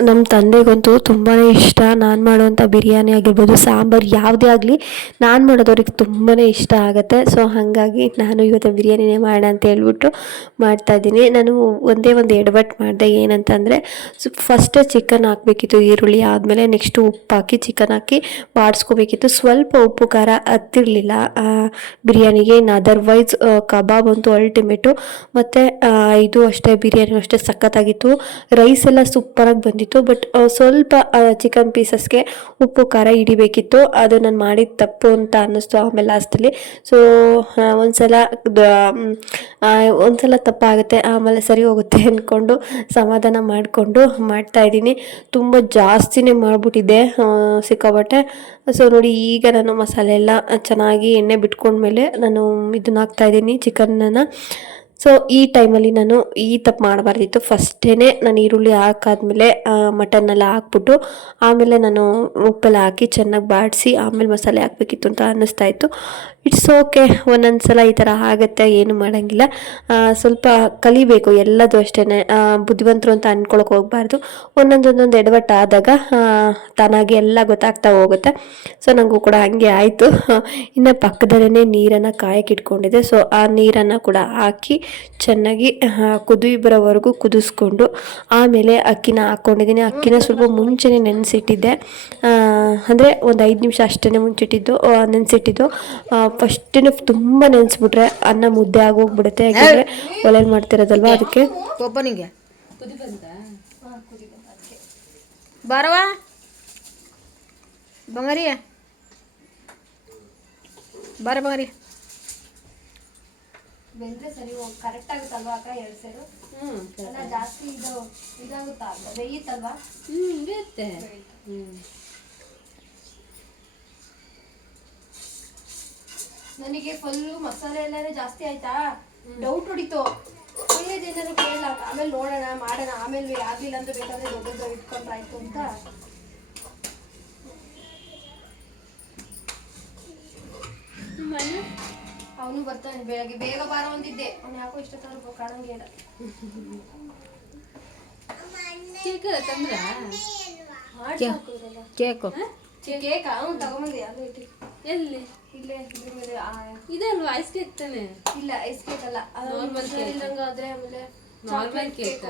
ನಮ್ಮ ತಂದೆಗಂತೂ ತುಂಬಾ ಇಷ್ಟ. ನಾನು ಮಾಡುವಂಥ ಬಿರಿಯಾನಿ ಆಗಿರ್ಬೋದು, ಸಾಂಬಾರು ಯಾವುದೇ ಆಗಲಿ ನಾನು ಮಾಡೋದು ಅವ್ರಿಗೆ ತುಂಬಾ ಇಷ್ಟ ಆಗುತ್ತೆ. ಸೊ ಹಾಗಾಗಿ ನಾನು ಇವತ್ತು ಬಿರಿಯಾನಿನೇ ಮಾಡೋಣ ಅಂತ ಹೇಳ್ಬಿಟ್ಟು ಮಾಡ್ತಾಯಿದ್ದೀನಿ ನಾನು ಒಂದೇ ಒಂದು ಎಡವಟ್ಟು ಮಾಡಿದೆ. ಏನಂತಂದರೆ ಫಸ್ಟೇ ಚಿಕನ್ ಹಾಕಬೇಕಿತ್ತು, ಈರುಳ್ಳಿ ಆದಮೇಲೆ ನೆಕ್ಸ್ಟು ಉಪ್ಪು ಹಾಕಿ ಚಿಕನ್ ಹಾಕಿ ಬಾಡಿಸ್ಕೋಬೇಕಿತ್ತು. ಸ್ವಲ್ಪ ಉಪ್ಪು, ಖಾರ ಹತ್ತಿರಲಿಲ್ಲ. ಬಿರಿಯಾನಿಗೆ ಇನ್ನು ಅದರ್ವೈಸ್ ಕಬಾಬ್ ಅಂತೂ ಅಲ್ಟಿಮೇಟು ಮತ್ತು ಇದು ಅಷ್ಟೇ ಬಿರಿಯಾನಿ ಅಷ್ಟೇ ಸಖತ್ತಾಗಿತ್ತು. ರೈಸ್ ಎಲ್ಲ ಸೂಪರಾಗಿ ಬಂದಿತ್ತು. ಬಟ್ ಸ್ವಲ್ಪ ಚಿಕನ್ ಪೀಸಸ್ಗೆ ಉಪ್ಪು, ಖಾರ ಹಿಡಿಬೇಕಿತ್ತು. ಅದು ನಾನು ಮಾಡಿದ ತಪ್ಪು ಅಂತ ಅನ್ನಿಸ್ತು ಆಮೇಲೆ ಲಾಸ್ಟಲ್ಲಿ ಸೊ ಒಂದ್ಸಲ ಒಂದ್ಸಲ ತಪ್ಪಾಗುತ್ತೆ, ಆಮೇಲೆ ಸರಿ ಹೋಗುತ್ತೆ ಅಂದ್ಕೊಂಡು ಸಮಾಧಾನ ಮಾಡಿಕೊಂಡು ಮಾಡ್ತಾಯಿದ್ದೀನಿ ತುಂಬ ಜಾಸ್ತಿನೇ ಮಾಡಿಬಿಟ್ಟಿದ್ದೆ ಸಿಕ್ಕಾಬಟ್ಟೆ ಸೊ ನೋಡಿ, ಈಗ ನಾನು ಮಸಾಲೆ ಎಲ್ಲ ಚೆನ್ನಾಗಿ ಎಣ್ಣೆ ಬಿಟ್ಕೊಂಡ್ಮೇಲೆ ನಾನು ಇದನ್ನ ಹಾಕ್ತಾಯಿದ್ದೀನಿ ಚಿಕನನ್ನು ಸೊ ಈ ಟೈಮಲ್ಲಿ ನಾನು ಈ ತಪ್ಪು ಮಾಡಬಾರ್ದಿತ್ತು. ಫಸ್ಟೇ ನಾನು ಈರುಳ್ಳಿ ಹಾಕಾದ್ಮೇಲೆ ಮಟನ್ನೆಲ್ಲ ಹಾಕ್ಬಿಟ್ಟು, ಆಮೇಲೆ ನಾನು ಉಪ್ಪೆಲ್ಲ ಹಾಕಿ ಚೆನ್ನಾಗಿ ಬಾಡಿಸಿ, ಆಮೇಲೆ ಮಸಾಲೆ ಹಾಕಬೇಕಿತ್ತು ಅಂತ ಅನ್ನಿಸ್ತಾ ಇತ್ತು. ಇಟ್ಸ್ ಓಕೆ ಒಂದೊಂದು ಸಲ ಈ ಥರ ಆಗುತ್ತೆ, ಏನು ಮಾಡೋಂಗಿಲ್ಲ. ಸ್ವಲ್ಪ ಕಲಿಬೇಕು, ಎಲ್ಲದೂ ಅಷ್ಟೇ ಬುದ್ಧಿವಂತರು ಅಂತ ಅಂದ್ಕೊಳಕ್ಕೆ ಹೋಗಬಾರ್ದು. ಒಂದೊಂದೊಂದೊಂದು ಒಂದೊಂದು ಎಡವಟ್ಟು ಆದಾಗ ತಾನಾಗಿ ಎಲ್ಲ ಗೊತ್ತಾಗ್ತಾ ಹೋಗುತ್ತೆ. ಸೊ ನನಗೂ ಕೂಡ ಹಾಗೆ ಆಯಿತು. ಇನ್ನು ಪಕ್ಕದಲ್ಲೇ ನೀರನ್ನು ಕಾಯಕ್ಕೆ ಇಟ್ಕೊಂಡಿದ್ದೆ. ಸೊ ಆ ನೀರನ್ನು ಕೂಡ ಹಾಕಿ ಚೆನ್ನಾಗಿ ಕುದಿ ಬರೋವರೆಗೂ ಕುದಿಸ್ಕೊಂಡು, ಆಮೇಲೆ ಅಕ್ಕಿನ ಹಾಕ್ಕೊಂಡಿದ್ದೀನಿ ಅಕ್ಕಿನ ಸ್ವಲ್ಪ ಮುಂಚೆನೇ ನೆನೆಸಿಟ್ಟಿದ್ದೆ. ಅಂದರೆ ಒಂದು ಐದು ನಿಮಿಷ ಅಷ್ಟೇ ಮುಂಚಿಟ್ಟಿದ್ದು ನೆನೆಸಿಟ್ಟಿದ್ದು. ಫಸ್ಟಿನ ತುಂಬ ನೆನೆಸ್ಬಿಟ್ರೆ ಅನ್ನ ಮುದ್ದೆ ಆಗೋಗ್ಬಿಡುತ್ತೆ. ಯಾಕಂದರೆ ಒಲೆಯಲ್ಲಿ ಮಾಡ್ತಿರೋದಲ್ವ ಅದಕ್ಕೆ. ಬಾರವಾ. ಬಂಗಾರಿ ಬಾರ ಬಂಗಾರಿ ಬೆಂದ್ರೆ ಸರಿ ಹೋಗಿ ಕರೆಕ್ಟ್ ಆಗುತ್ತಲ್ವಾ ಅಕ್ಕ ಎರಡು ಸೇರು ಅಲ್ಲ ಜಾಸ್ತಿ ಇದು ಇದಾಗುತ್ತಾ? ಬೇಯುತ್ತಲ್ವಾ ನನಗೆ ಫುಲ್ಲು ಮಸಾಲೆ ಎಲ್ಲಾನು ಜಾಸ್ತಿ ಆಯ್ತಾ? ಡೌಟ್ ಹೊಡಿತು. ಒಳ್ಳೇದೇನಾದ್ರು ಕೇಳಲ್ಲ ಆಮೇಲೆ ನೋಡೋಣ ಮಾಡೋಣ. ಆಮೇಲೆ ಆಗ್ಲಿಲ್ಲ ಅಂದ್ರೆ ಬೇಕಾದ್ರೆ ದೊಡ್ಡದು ಇಟ್ಕೊಂಡ್ರೆ ಆಯ್ತು ಅಂತ ಅವನು ಬರ್ತಾನೆ ಬೆಳಗ್ಗೆ ಬೇಗ ಬಾರ ಒಂದಿದ್ದೆ ಅವ್ನು ಯಾಕೋ ಇಷ್ಟ ಕಾಣಂಗೆ ಇಲ್ಲ. ಕೇಕು ಕೇಕ. ಅವ್ನು ತಗೊಂಬಂದೆ ಅದು ಇಟ್ಟು. ಎಲ್ಲಿ? ಇಲ್ಲೇ ಇದ್ರ ಮೇಲೆ ಇದೆ ಅಲ್ವಾ ಐಸ್ ಕೇಕ್ ತಾನೆ? ಇಲ್ಲ ಐಸ್ ಕೇಕ್ ಅಲ್ಲ. ಕೇಕ್ ಆದ್ರೆ ಆಮೇಲೆ ಕೇಕ್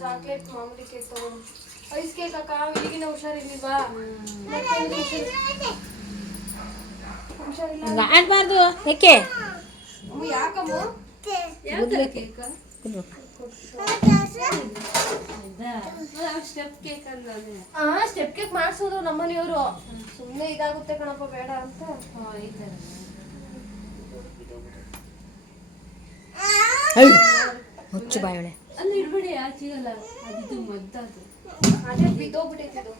ಚಾಕ್ಲೇಟ್ ಮಾಮೂಲಿ ಕೇಕ್ ತಗೊಂಡು. ಐಸ್ ಕೇಕ್ ಅಕ್ಕ ಈಗಿನ ಹುಷಾರಿರ್ಲಿಲ್ವಾ? ಹುಷಾರಿಲ್ಲ ಆಡ್ಬಾರ್ದು ಯಾಕೆ ಅಮ್ಮ ಯಾಕಮ್ಮ ಯಾವ ತರ ಕೇಕ್ ಸ್ಟೆಪ್ ಕೇಕ್? ಮಾಡಿಸೋದು ಹಾ ಸ್ಟೆಪ್ ಕೇಕ್ ಮಾಡ್ಸೋದು ನಮ್ಮನೆಯವರು. ಸುಮ್ಮನೆ ಇದಾಗುತ್ತೆ ಕಣಪ್ಪ ಬೇಡ ಅಂತ. ಮುಚ್ಚು ಬಾಯೊಳೆ. ಅಲ್ಲಿ ಇಡ್ಬೇಡಿ ಆಚೆಗಲ್ಲ ಅದು ಮದ್ದದು ಅದೇ. ಬಿದ್ದೋಗ್ಬಿಟ್ಟೈತೆ ಅದು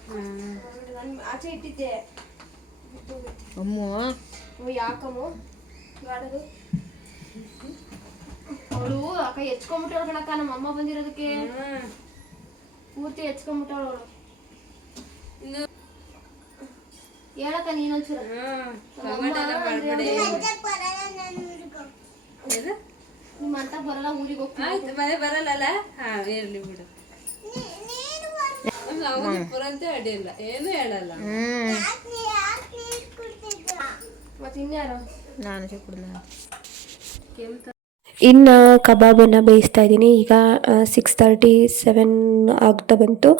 ನಾನು ಆಚೆ ಇಟ್ಟಿದ್ದೆ. ಅಮ್ಮ. ಯಾಕಮ್ಮ? ಗಾಡದು ಅವಳು ಅಕ್ಕ ಎಚ್ಕೊಂಡ್ಬಿಟ್ಟವಳು ಕಣಕ್ಕ ನಮ್ಮ ಅಮ್ಮ ಬಂದಿರೋದಕ್ಕೆ ಪೂರ್ತಿ ಎಚ್ಕೊಂಡ್ಬಿಟ್ಟವಳು ಅವಳು ಇನ್ನು ಹೇಳಕ್ಕ ನೀನೊಂಚೂರ ಕಮೆಂಟ್ ಎಲ್ಲ ಮಾಡ್ಬೇಡಿ ಏನು? ನಿಮ್ಮ ಅಂತ ಬರಲ್ಲ ಊರಿಗೆ ಹೋಗ್ತೀನಿ ಆಯ್ತು ಮನೆ ಬರಲ್ಲಲ್ಲ ಹಾ ಇರ್ಲಿ ಬಿಡು ಅವನು ಬರಂತೆ ಅಡಿಯಲ್ಲ ಏನು ಹೇಳಲ್ಲ ಹ್ಮ್ ಮತ್ತೆ ಇನ್ಯಾರು ನಾನು ಕುಡ್ದ ಕೆಂಪ ಇನ್ನು ಕಬಾಬನ್ನು ಬೇಯಿಸ್ತಾ ಇದ್ದೀನಿ. ಈಗ ಸಿಕ್ಸ್ ತರ್ಟಿ ಸೆವೆನ್ ಆಗ್ತಾ ಬಂತು.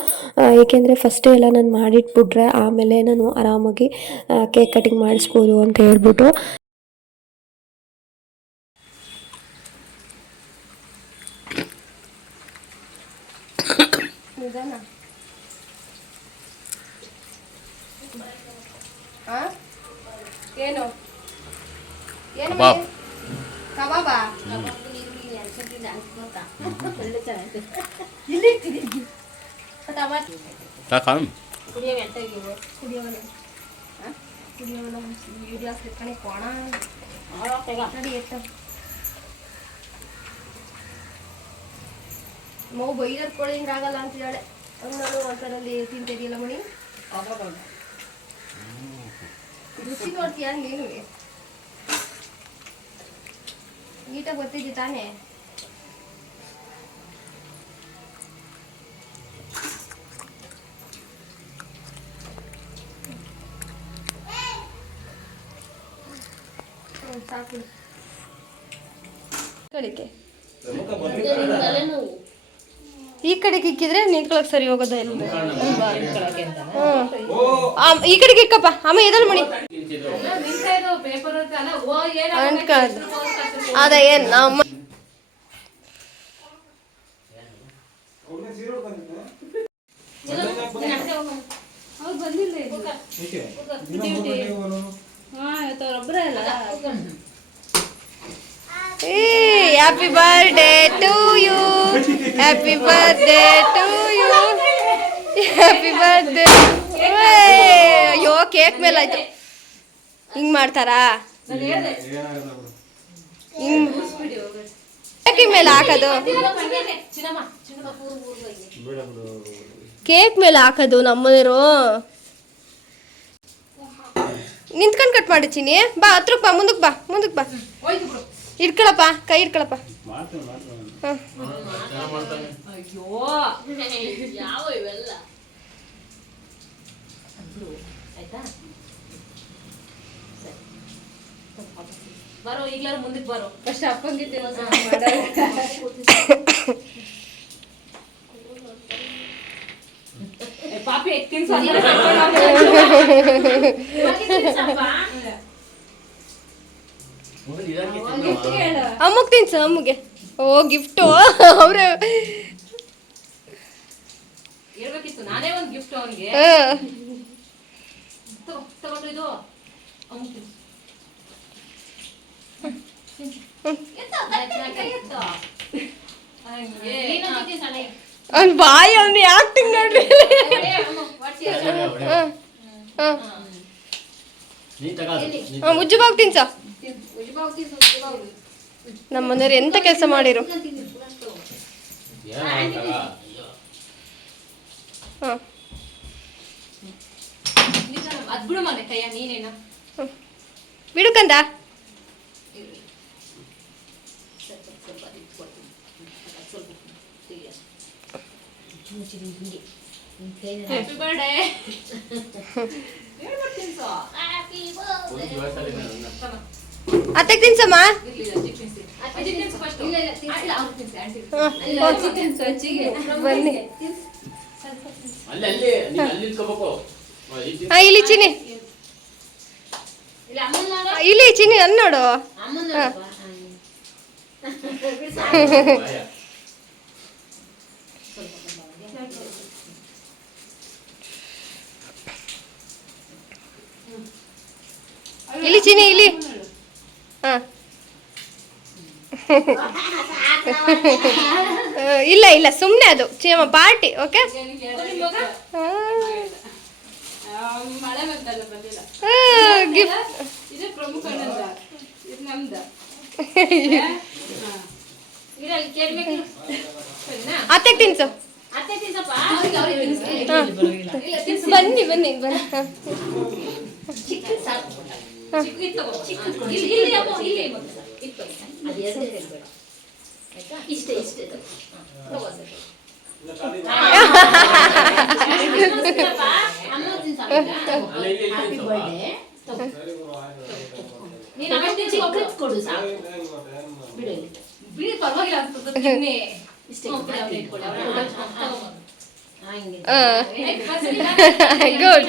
ಏಕೆಂದರೆ ಫಸ್ಟೇ ಎಲ್ಲ ನಾನು ಮಾಡಿಟ್ಬಿಟ್ರೆ ಆಮೇಲೆ ನಾನು ಆರಾಮಾಗಿ ಕೇಕ್ ಕಟಿಂಗ್ ಮಾಡಿಸ್ಬೋದು ಅಂತ ಹೇಳ್ಬಿಟ್ಟು? ಏನು? ಏನು ಕಬಾಬ್. ಕಬಾಬಾ ಸಾಕ ಕುಡಿಯೋವಲ್ಲ ಕುಡಿಯೋವಲ್ಲ ವಿಡಿಯೋ ಕಣೆ ಕೋಣ ನಡಿ ಎತ್ತ ಮಗು ಬೈದರ್ ಕೊಳಿ ಹಿಂಗಾಗಲ್ಲ ಅಂತ ಹೇಳಿ ಹಂಗಾರು ಒಂಥರಲ್ಲಿ ತಿಂತಿದೆಯಲ್ಲ ಮಣಿ ರುಚಿ ನೋಡ್ತೀಯ ನೀನು ನೀಟಾಗಿ ಗೊತ್ತಿದ್ದಿ ತಾನೇ ಸಾಕು. ಕಡೆಗೆ ಈ ಕಡೆಗೆ ಇಕ್ಕಿದ್ರೆ ನಿಂತ್ಕೊಳಕ್ ಸರಿ ಹೋಗೋದ ಇಲ್ಲ. ಈ ಕಡೆಗೆ ಇಕ್ಕಪ್ಪ ಅಮ್ಮ ಎದಲ್ ಮಣಿ? ಅಂಟ್ಕಾದ್ ಅದ ಏನ್, ನಮ್ಮ happy birthday to you happy birthday to you happy birthday ಅಯ್ಯೋ ಕೇಕ್ ಮೇಲೆ ಆಯ್ತು. ಹಿಂಗ್ ಮಾಡ್ತಾರಾ? ಕೇಕ್ ಮೇಲೆ ಹಾಕೋದು. ಕೇಕ್ ಮೇಲೆ ಹಾಕೋದು ನಮ್ಮನೇರು. ನಿಂತ್ಕೊಂಡು ಕಟ್ ಮಾಡಿ ಚಿನಿ ಬಾ ಹತ್ರಕ್ಕೆ ಬಾ ಮುಂದಕ್ಕೆ ಬಾ ಮುಂದಕ್ಕೆ ಬಾ. ಇಡ್ಕೊಳಪ್ಪ ಕೈ ಇಟ್ಕೊಳಪ್ಪ ಹಾಂ. ಬರೋ ಈಗ್ಲಾರು ಮುಂದಕ್ಕೆ ಬರೋ. ಫಸ್ಟ್ ಅಪ್ಪಂಗೆ ಪಾಪಿ ಎತ್ತಿನ ಅಮ್ಮಗ್ ತಿನ್ಸ ಅಮ್ಮಗೆ. ಓ ಗಿಫ್ಟು ಅವ್ರೆ ಹೇಳ್ಬೇಕಿತ್ತು. ನಾನೇ ಒಂದು ಗಿಫ್ಟ್ ಅವನಿಗೆ. ತಗೊಂಡು ಇದು. ತಿನ್ಸು. ಅವ್ನ ಬಾಯಿ ಅವ್ನ ಆಕ್ಟಿಂಗ್ ನೋಡ್ರಿ ಹಾಂ ಹಾಂ ಹಾಂ ಮುಜ್ಜುಬಾಗ್ ತಿನ್ಸ. ನಮ್ಮ ಮನೆಯವ್ರು ಎಂತ ಕೆಲಸ ಮಾಡಿರು? ಹಾಂ. ಬಿಡು ಹ್ಯಾಪಿ ಬರ್ಡೇ ತಿನ್ಸಮ್ಮ ಬನ್ನಿ ಹಾಂ ಇಲ್ಲಿ ಚಿನಿ ಇಲ್ಲ, ಚಿನಿ ಅನ್ನ ನೋಡು ಅಮ್ಮನ್ನ ಹಾ. ನೋಡು. ಇಲ್ಲಿ ಚೀನಿ ಇಲ್ಲಿ. ಹಾಂ. ಇಲ್ಲ ಇಲ್ಲ ಸುಮ್ಮನೆ ಅದು. ಪಾರ್ಟಿ ಓಕೆ ಅತ್ತೆ ತಿನ್ಸು. ಬನ್ನಿ ಬನ್ನಿ ಬನ್ನಿ. ಇಷ್ಟೇ ಇಷ್ಟೇ ಕೊಡು ಬಿಡು ಪರವಾಗಿಲ್ಲ ಗುಡ್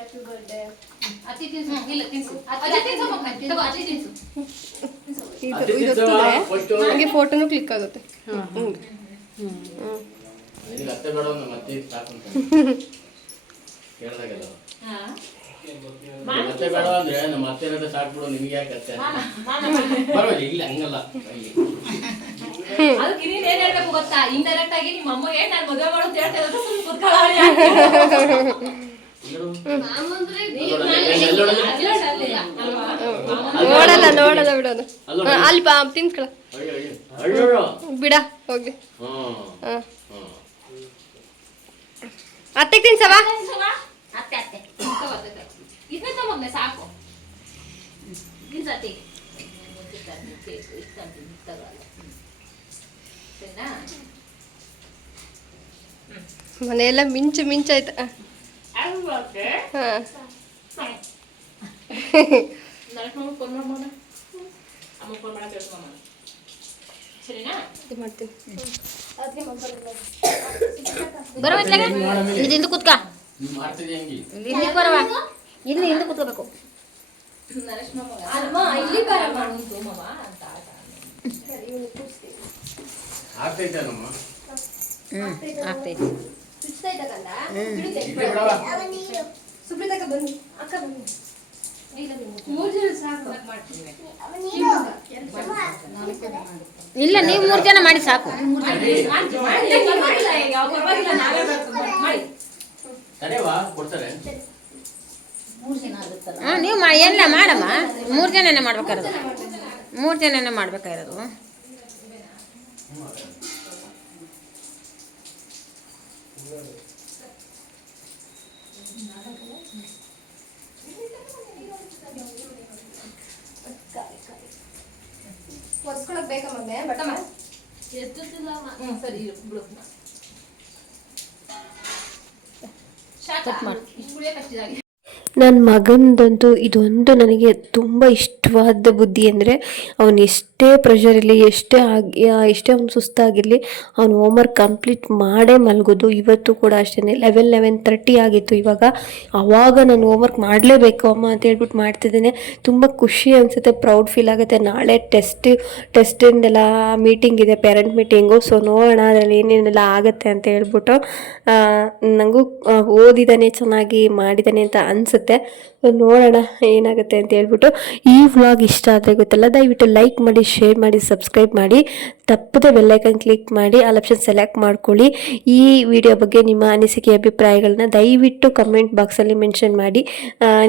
ಅಮ್ಮ ಏನೋ? ಅತಿ ತಿನ್ಸು. ಇಲ್ಲ ತಿನ್ಸು. ತಿನ್ಸು. ತಗೋ ತಿನ್ಸು. ಇದು ಇದು ಹಾಗೆ ಫೋಟೋನು ಕ್ಲಿಕ್ ಆಗುತ್ತೆ. ನಿನಗೆ ಅತ್ತೆ ಬೇಡ ಮತ್ತೆ ಸಾಕು ಅಂತ. ಕೇಳ್ದಾಗೆಲ್ಲ. ಅತ್ತೆ ಬೇಡ ಅಂದ್ರೆ ನಮ್ಮ ಅತ್ತೆ ಇರೋದೇ ಸಾಕ್ಬಿಡು ನಿಮ್ಗೆ ಯಾಕೆ ಅತ್ತೆ? ಪರವಾಗಿಲ್ಲ ಇಲ್ಲ ಹಂಗಲ್ಲ. ಇಲ್ಲಿ. ಅದಕ್ಕೆ ನೀನ್ ಏನ್ ಹೇಳ್ಬೇಕು ಗೊತ್ತಾ? ಇಂಡೈರೆಕ್ಟ್ ಆಗಿ ನಿಮ್ಮ ಅಮ್ಮಗೆ ನಾನು ಮದುವೆ ಮಾಡೋದು ಹೇಳ್ತಾ ಇರೋದು ಸುಮ್ಮನೆ ಕೂತ್ಕೊಳ್ಳೋಣ ನೋಡಲ್ಲ ನೋಡಲ್ಲ ಬಿಡೋದು. ಅಲ್ಲೋ ಬಾ ತಿನ್ಸ್ಕೊಳ ಬಿಡ ಹೋಗ್ಲಿ ಹ್ಮ್ ಹಾಂ. ಹ್ಮ್ ಅತ್ತೆಗೆ ತಿನ್ಸವ ಸಾಕು. ಮನೆಯೆಲ್ಲ ಮಿಂಚು ಮಿಂಚಾಯ್ತು ಇದು ಹಿಂದೆ ಕುತ್ಕ ಇಲ್ಲಿ ಮಾಡ್ತಿದ್ಯ ಹೆಂಗಿ ಹಿಂದಕ್ಕೆ ಬರವ. ಇಲ್ಲಿ ಹಿಂದೆ ಕುತ್ಕೋಬೇಕು. ನರೇಶ್ ಮಾಮ ಅಮ್ಮ ಇಲ್ಲಿ ಬರಮ್ಮ. ಉಂಟು ಮಾಮ ಅಂತ ಆಟ ಆಗ್ತೈತೆ. ಇಲ್ಲಿ ಬಿಡವ್ವ. ಸುಪ್ರೀತಕ್ಕ ಬನ್ನಿ. ಅಕ್ಕ ಬನ್ನಿ. ಇಲ್ಲ ನೀವು ಮೂರು ಜನ ಮಾಡಿ ಸಾಕು. ಹಾ ನಾವೇ ಮಾಡ್ಕೊಂಡು ಮಾಡಿ ತಡೆವಾ ಕೊಡ್ತಾರೆ? ಹಾಂ ನೀವು ಮಾ ಎಲ್ಲ ಮಾಡಮ್ಮ. ಮೂರು ಜನನೇ ಮಾಡ್ಬೇಕಾಗಿರೋದು. ಮೂರು ಜನನೇ ಮಾಡ್ಬೇಕಾಗಿರೋದು. ಒರ್ಸ್ಕೊಳಕ್ ಬೇಕಾ ಮಗ್ನೆ ಬಟಮ್ಮ ಎತ್ತುತ್ತಿಲ್ಲ ಅಮ್ಮ. ಹ್ಮ್ ಸರಿ ಬಿಡು. ಮಾಡಿ. ಇಷ್ಟು ಕುಡಿಯಕ್ಕೆ ನನ್ನ ಮಗಂದಂತೂ ಇದೊಂದು ನನಗೆ ತುಂಬ ಇಷ್ಟವಾದ ಬುದ್ಧಿ ಅಂದರೆ ಅವನು ಎಷ್ಟೇ ಪ್ರೆಷರ್ ಇರಲಿ, ಎಷ್ಟೇ ಆಗಿ ಎಷ್ಟೇ ಅವ್ನು ಸುಸ್ತಾಗಿರಲಿ, ಅವನು ಹೋಮ್ವರ್ಕ್ ಕಂಪ್ಲೀಟ್ ಮಾಡೇ ಮಲಗೋದು. ಇವತ್ತು ಕೂಡ ಅಷ್ಟೇ ಲೆವೆನ್ ಲೆವೆನ್ ತರ್ಟಿ ಆಗಿತ್ತು. ಇವಾಗ ಆವಾಗ ನಾನು ಹೋಮ್ವರ್ಕ್ ಮಾಡಲೇಬೇಕು ಅಮ್ಮ ಅಂತ ಹೇಳ್ಬಿಟ್ಟು ಮಾಡ್ತಿದ್ದೇನೆ. ತುಂಬ ಖುಷಿ ಅನಿಸುತ್ತೆ ಪ್ರೌಡ್ ಫೀಲ್ ಆಗುತ್ತೆ. ನಾಳೆ ಟೆಸ್ಟ್ ಟೆಸ್ಟಿಂದೆಲ್ಲ ಮೀಟಿಂಗ್ ಇದೆ ಪೇರೆಂಟ್ ಮೀಟಿಂಗು ಸೊ ನೋಡೋಣ ಅದರಲ್ಲಿ ಏನೇನೆಲ್ಲ ಆಗುತ್ತೆ ಅಂತ ಹೇಳ್ಬಿಟ್ಟು ನನಗೂ ಓದಿದ್ದಾನೆ, ಚೆನ್ನಾಗಿ ಮಾಡಿದ್ದಾನೆ ಅಂತ ಅನಿಸುತ್ತೆ. ನೋಡೋಣ ಏನಾಗುತ್ತೆ ಅಂತ ಹೇಳ್ಬಿಟ್ಟು ಈ ವ್ಲಾಗ್ ಇಷ್ಟ ಆದರೆ ಗೊತ್ತಲ್ಲ, ದಯವಿಟ್ಟು ಲೈಕ್ ಮಾಡಿ ಶೇರ್ ಮಾಡಿ ಸಬ್ಸ್ಕ್ರೈಬ್ ಮಾಡಿ. ತಪ್ಪದೆ ಬೆಲ್ಲೈಕನ್ ಕ್ಲಿಕ್ ಮಾಡಿ ಆಲ್ ಆಪ್ಷನ್ ಸೆಲೆಕ್ಟ್ ಮಾಡ್ಕೊಳ್ಳಿ. ಈ ವಿಡಿಯೋ ಬಗ್ಗೆ ನಿಮ್ಮ ಅನಿಸಿಕೆ, ಅಭಿಪ್ರಾಯಗಳನ್ನ ದಯವಿಟ್ಟು ಕಮೆಂಟ್ ಬಾಕ್ಸಲ್ಲಿ ಮೆನ್ಷನ್ ಮಾಡಿ.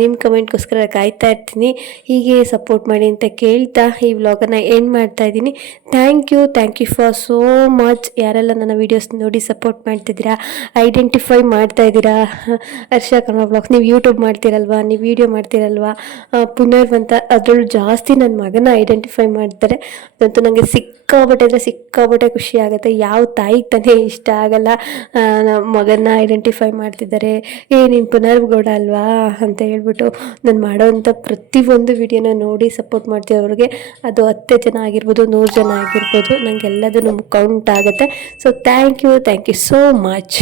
ನಿಮ್ಮ ಕಮೆಂಟ್ಗೋಸ್ಕರ ಕಾಯ್ತಾ ಇರ್ತೀನಿ. ಹೀಗೆ ಸಪೋರ್ಟ್ ಮಾಡಿ ಅಂತ ಕೇಳ್ತಾ ಈ ವ್ಲಾಗನ್ನು ಎಂಡ್ ಮಾಡ್ತಾ ಇದ್ದೀನಿ. Thank you thank you for so much ಯಾರೆಲ್ಲ ನನ್ನ ವೀಡಿಯೋಸ್ ನೋಡಿ ಸಪೋರ್ಟ್ ಮಾಡ್ತಿದ್ದೀರಾ ಐಡೆಂಟಿಫೈ ಮಾಡ್ತಾ ಇದ್ದೀರಾ, ಹರ್ಷ ಕನ್ನಡ ಬ್ಲಾಗ್ಸ್ ನೀವು ಯೂಟ್ಯೂಬ್ ಮಾಡ್ತೀರಲ್ವಾ, ನೀವು ವಿಡಿಯೋ ಮಾಡ್ತೀರಲ್ವಾ ಪುನರ್ವಂತ ಅದರಲ್ಲೂ ಜಾಸ್ತಿ ನನ್ನ ಮಗನ ಐಡೆಂಟಿಫೈ ಮಾಡ್ತಾರೆ. ಅದಂತೂ ನನಗೆ ಸಿಕ್ಕಾಬಟ್ಟೆ ಅಂದರೆ ಸಿಕ್ಕಾಬಟ್ಟೆ ಖುಷಿ ಆಗುತ್ತೆ. ಯಾವ ತಾಯಿಗೆ ತಾನೇ ಇಷ್ಟ ಆಗಲ್ಲ. ಮಗನ ಐಡೆಂಟಿಫೈ ಮಾಡ್ತಿದ್ದಾರೆ ಏ, ನೀನು ಪುನರ್ಗೌಡ ಅಲ್ವಾ? ಅಂತ ಹೇಳ್ಬಿಟ್ಟು ನಾನು ಮಾಡೋವಂಥ ಪ್ರತಿಯೊಂದು ವಿಡಿಯೋನ ನೋಡಿ ಸಪೋರ್ಟ್ ಮಾಡ್ತಿರೋರಿಗೆ ಅದು ಹತ್ತು ಜನ ಆಗಿರ್ಬೋದು, ನೂರು ಜನ ಆಗಿರ್ಬೋದು ನನಗೆ ಎಲ್ಲದನ್ನು ಕೌಂಟ್ ಆಗುತ್ತೆ. So thank you thank you so much